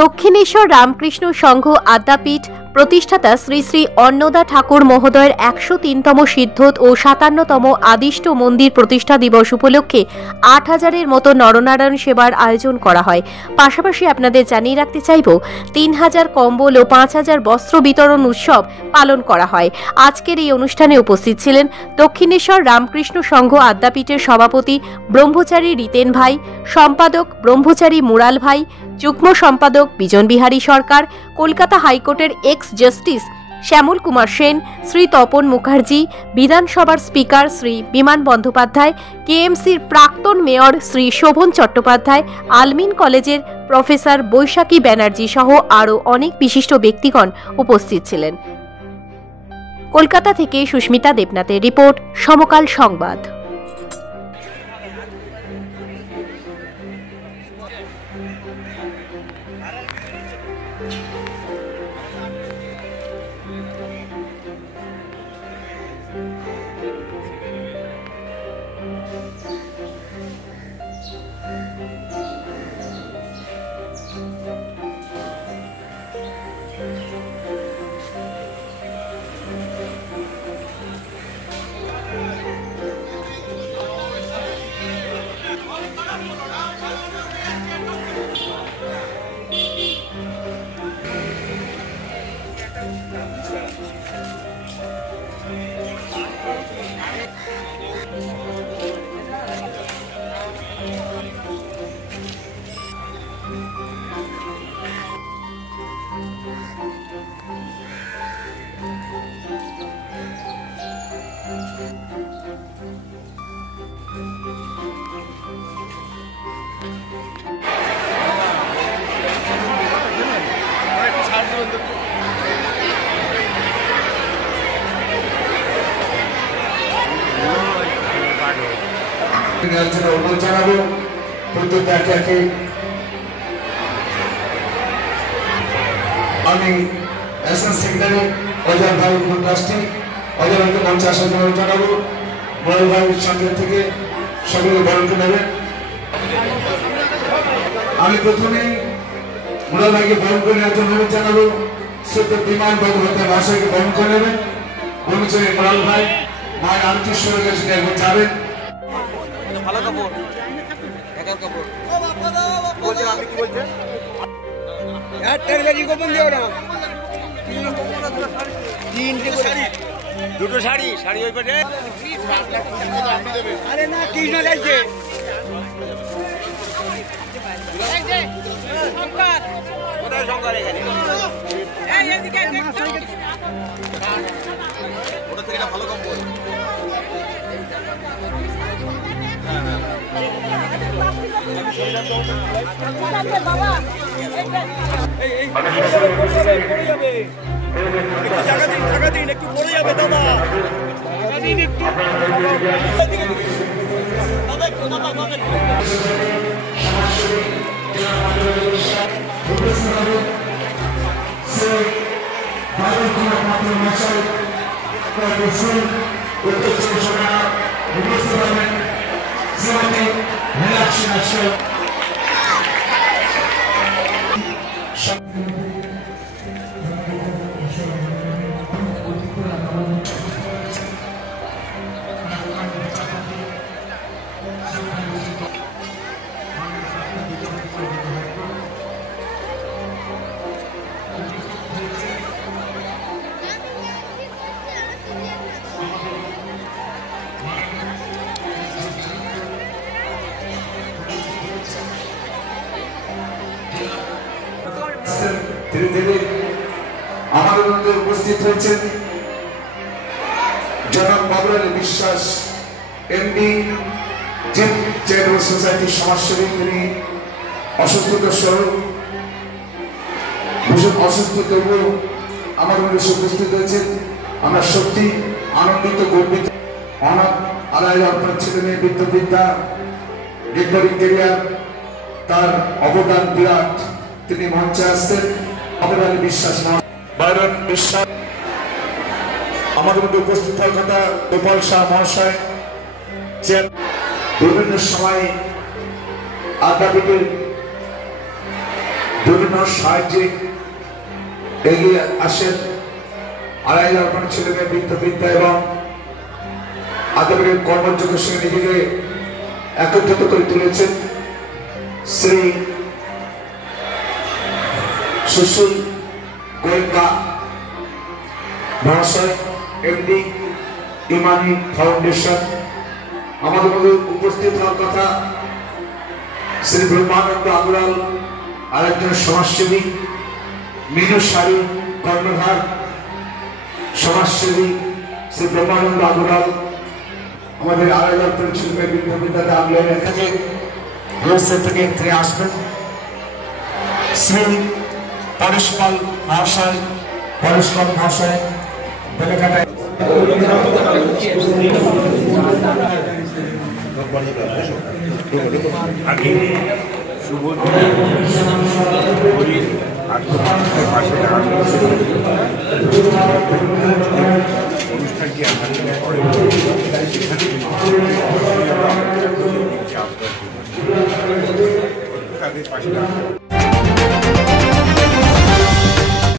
দক্ষিণেশ্বর রামকৃষ্ণ সংঘ আদ্যাপীঠ প্রতিষ্ঠাতা শ্রী শ্রী অন্নদা ঠাকুর মহোদয়ের 103তম সিদ্ধোৎ ও 57তম আদিষ্ট মন্দির প্রতিষ্ঠা দিবস উপলক্ষে 8000-এর মতো নরনারায়ণ সেবার আয়োজন করা হয়। পাশাপাশি আপনাদের জানিয়ে রাখতে চাইব 3000 কম্বল ও 5000 বস্ত্র বিতরণ উৎসব পালন করা হয়। আজকের এই অনুষ্ঠানে উপস্থিত ছিলেন দক্ষিণেশ্বর রামকৃষ্ণ সংঘ আদ্যাপীঠের সভাপতি ব্রহ্মচারী রিতেন ভাই, সম্পাদক ব্রহ্মচারী মুরাল ভাই, যুগ্ম সম্পাদক বিজন বিহারী সরকার, কলকাতা হাইকোর্টের এক্স জাস্টিস শ্যামল কুমার সেন, শ্রী তপন মুখার্জি, বিধানসভার স্পিকার শ্রী বিমান বন্দ্যোপাধ্যায়, কেএমসির প্রাক্তন মেয়র শ্রী শোভন চট্টোপাধ্যায়, আলমিন কলেজের প্রফেসর বৈশাখী ব্যানার্জি সহ আরও অনেক বিশিষ্ট ব্যক্তিগণ উপস্থিত ছিলেন। কলকাতা থেকে সুস্মিতা দেবনাথের রিপোর্ট, সমকাল সংবাদ। অনুরোধ জানাবো প্রত্যেক একে একে। আমি অ্যাসিস্ট্যান্ট সেক্রেটারি অজয় ভাই ট্রাস্টি অজয় ভাইকে মঞ্চে আসার জন্য জানাবো। বড় ভাই সঙ্গে থেকে সকলে বরণ করে নেবেন। আমি প্রথমেই মুরাল ভাইকে বরণ করে নেওয়ার জন্য অনুরোধ জানাবো। সত্য বিমান বন্দ্যোপাধ্যায় মহাশয়কে বরণ করে নেবেন। ব্রহ্মচারী মুরাল ভাই মায়ের আত্মীয় কাছে একবার যাবেন। ভালো কাপড়, একার কাপড় বলছেন, আপনি কি বলছেন? দুটো শাড়ি, শাড়ি ওই পেটে। আরে না, কৃষ্ণ যাইছে কোথায় শঙ্কর? এখানে ওটা থেকে ভালো কাপড়। টাকা দিন, একটু পড়ে যাবে দাদা। ধীরে ধীরে আমাদের মধ্যে উপস্থিত হয়েছেন জনাব বাবুল আলী বিশ্বাস, এমডি, চ্যারিটেবল সোসাইটির সমাজসেবী। তিনি অসুস্থতার স্বরূপ ভীষণ অসুস্থ, তবুও আমাদের মধ্যে উপস্থিত হয়েছেন। আমরা সত্যি আনন্দিত, গর্বিত। অনাথ আলাই অর্পণ ছেলে মেয়ে বিদ্যা রিকভারি ক্যারিয়ার, তার অবদান বিরাট। তিনি মঞ্চে আসছেন। বাবুল আলী বিশ্বাস, বাইরন বিশ্বাস আমাদের মধ্যে উপস্থিত হওয়ার কথা। গোপাল শাহ মহাশয় বিভিন্ন সময় আদ্যাপীঠের বিভিন্ন সাহায্যে এগিয়ে আসেন আড়াই অর্পণ ছেলেমেয়ে বিদ্যা এবং আদাবের কর্মযোগের সঙ্গে নিজেকে একত্রিত করে তুলেছেন শ্রী সুশীল গোয়েঙ্কা মহাশয়, এমডি ইমানি ফাউন্ডেশন। আমাদের মধ্যে উপস্থিত হওয়ার কথা শ্রী ব্রহ্মানন্দ আগরওয়াল, আরেকজন সমাজসেবী মিনু শাড়ি কর্ণধার সমাজসেবী শ্রী ব্রহ্মানন্দ আগরওয়াল। আমাদের আড়াই অর্পণ ছেলেমেয়ে বিদ্যাপীঠাতে আগলেন। এখানে ইউএসএ থেকে আসবেন শ্রী পরেশপাল মহাশয়, বেলেঘাটায় অনুষ্ঠানটি আপনাদের পাশে